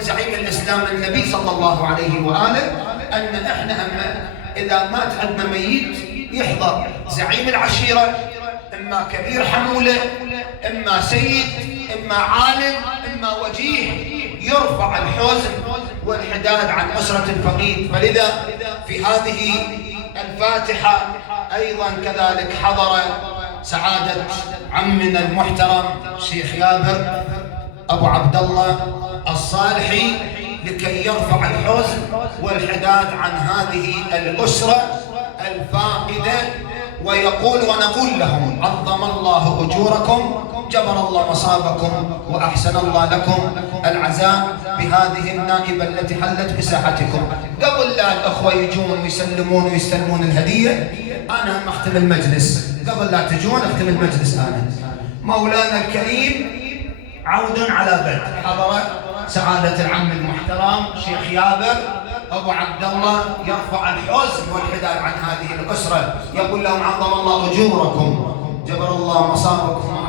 زعيم الإسلام النبي صلى الله عليه وآله أن إحنا إذا مات عندنا ميت يحضر زعيم العشيرة، إما كبير حمولة، إما سيد، إما عالم، إما وجيه، يرفع الحزن والحداد عن أسرة الفقيد. فلذا في هذه الفاتحة أيضا كذلك حضر سعادة عمنا المحترم شيخ يابر أبو عبد الله الصالحي لكي يرفع الحزن والحداد عن هذه الأسرة الفاقدة، ويقول ونقول لهم عظم الله أجوركم، جبر الله مصابكم، وأحسن الله لكم العزاء بهذه النائبة التي حلت بساحتكم. قبل لا الأخوة يجون ويسلمون ويستلمون الهدية، أنا أختم المجلس. قبل لا تجون أختم المجلس. أنا مولانا الكريم عود على بدء حضر سعادة العم المحترم شيخ يابر أبو عبد الله يرفع الحزن والحداد عن هذه الأسرة، يقول لهم عظم الله أجوركم، جبر الله مصابكم،